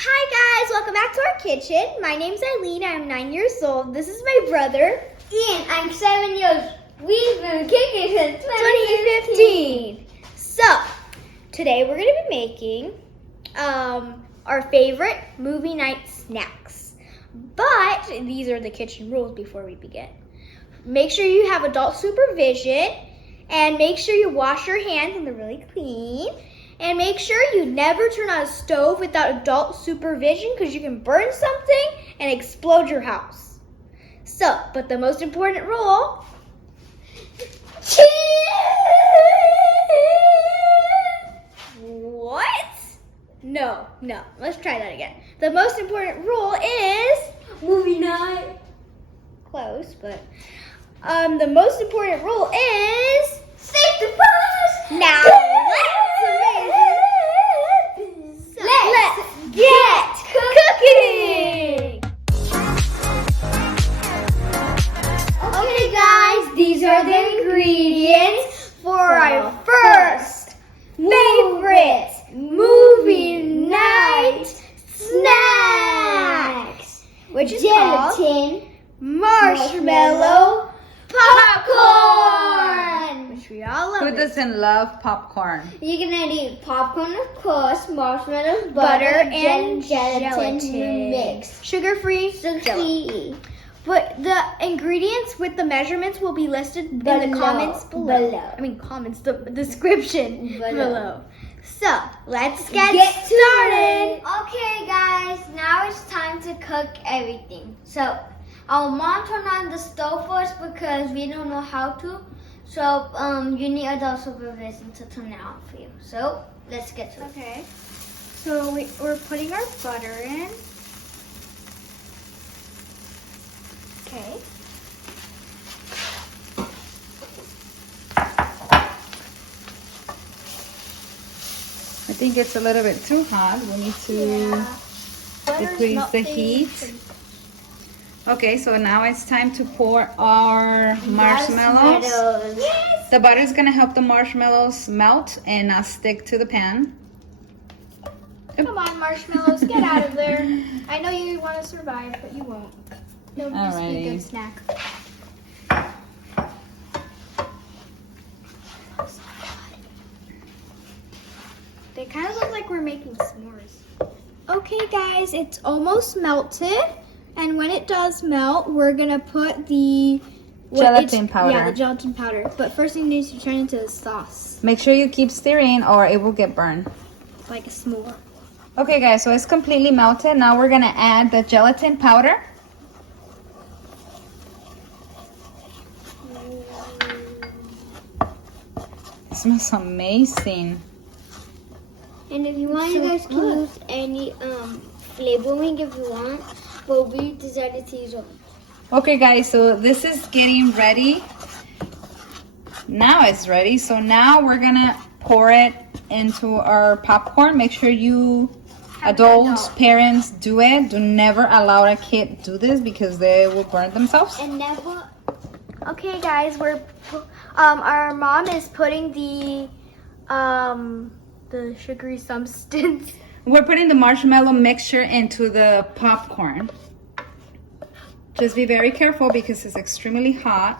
Hi guys, welcome back to our kitchen. My name's Aileen, I'm 9 years old. This is my brother. Ian, I'm 7 years. We've been kicking since 2015. So, today we're going to be making our favorite movie night snacks. But these are the kitchen rules before we begin. Make sure you have adult supervision and make sure you wash your hands and they're really clean. And make sure you never turn on a stove without adult supervision because you can burn something and explode your house. So, but the most important rule, cheese! What? No. Let's try that again. The most important rule is movie night. Close, but the most important rule is Safety first. now. Let's get cooking! Okay guys, these are the ingredients for our first favorite movie night snacks, which is called Gelatin Marshmallow Popcorn, which we all love. Who doesn't love popcorn? You're gonna need popcorn, of course, marshmallows, Butter and and gelatin mix. Sugar-free, Jell-o. But the ingredients with the measurements will be listed in the comments below. The description below. So, let's get started. Okay, guys, now it's time to cook everything. So, our mom turned on the stove first because we don't know how to. So, you need adult supervision to turn it on for you. So, let's get to it. Okay. So, we're putting our butter in. Okay. I think it's a little bit too hot. We need to decrease the heat. Okay, so now it's time to pour our marshmallows. Yes. The butter is gonna help the marshmallows melt and not stick to the pan. Come on, marshmallows, get out of there. I know you want to survive, but you won't. They'll just be a good Alrighty. snack. They kind of look like we're making s'mores. Okay, guys, it's almost melted. And when it does melt, we're going to put the Gelatin powder. Yeah, the gelatin powder. But first you need to turn it into a sauce, Make sure you keep stirring or it will get burned. like a s'more. Okay guys, so it's completely melted. Now we're gonna add the gelatin powder. It smells amazing. And if you want, you guys can use any flavoring if you want. But we decided to use them. Okay guys, so this is getting ready. Now it's ready. So now we're gonna pour it into our popcorn. Make sure you adults, parents do it. Do never allow a kid do this because they will burn themselves. And never. Okay, guys, we're our mom is putting the sugary substance. We're putting the marshmallow mixture into the popcorn. Just be very careful because it's extremely hot.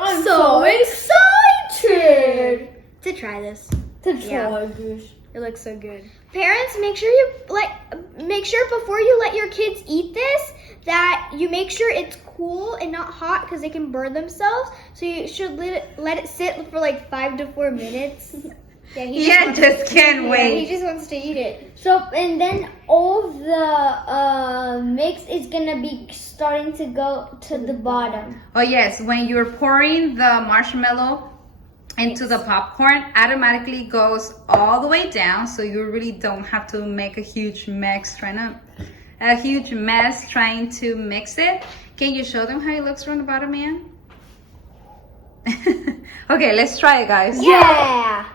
I'm so excited to try this. Yeah. It looks so good. Parents, make sure before you let your kids eat this that you make sure it's cool and not hot because they can burn themselves. So you should let it sit for like 5 to 4 minutes. Yeah, just can't wait. He just wants to eat it. So, and then all the mix is gonna be starting to go to the bottom. Oh yes, when you're pouring the marshmallow into the popcorn, automatically goes all the way down, so you really don't have to make a huge mess trying to mix it. Can you show them how it looks from the bottom, man? Okay, let's try it, guys. Yeah.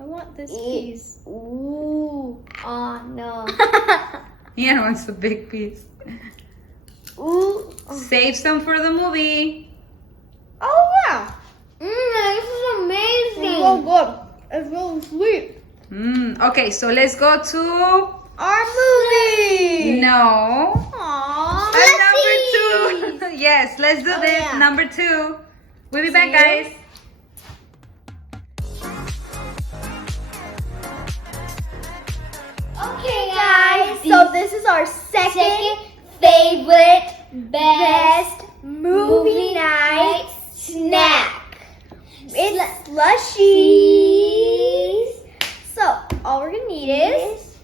I want this piece. Ooh. Oh no. Ian wants the big piece. Ooh. Save some for the movie. Oh wow. This is amazing. It's so good. It's really sweet. Okay, so let's go to our movie. No. Aww. And number 2. Yes, let's do this. yeah. Number 2. We'll be back, guys. Okay, guys. So this is our second favorite best movie night snack. It's slushies. So all we're gonna need is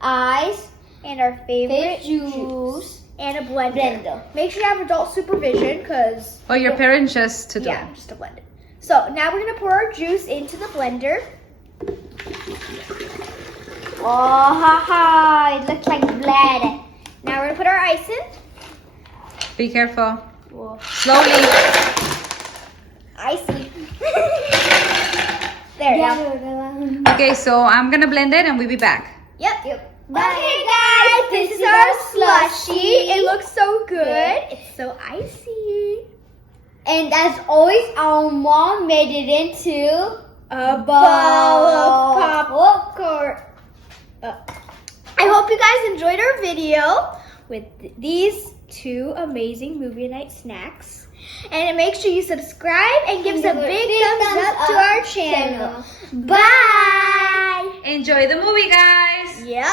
ice and our favorite juice and a blender. blender. Make sure you have adult supervision, because Oh, your parents just to do. yeah, just to blend it. So now we're gonna pour our juice into the blender. Oh, haha! It looks like blood. Now we're gonna put our ice in. Be careful. Whoa. Slowly. Icy. There. Now. Okay, so I'm gonna blend it and we'll be back. Yep. Bye. Okay, guys, this is our slushie. It looks so good. It's so icy. And as always, our mom made it into A ball of popcorn. I hope you guys enjoyed our video with these 2 amazing movie night snacks. And make sure you subscribe and give us a big thumbs up to our channel. Bye. Enjoy the movie, guys. Yep.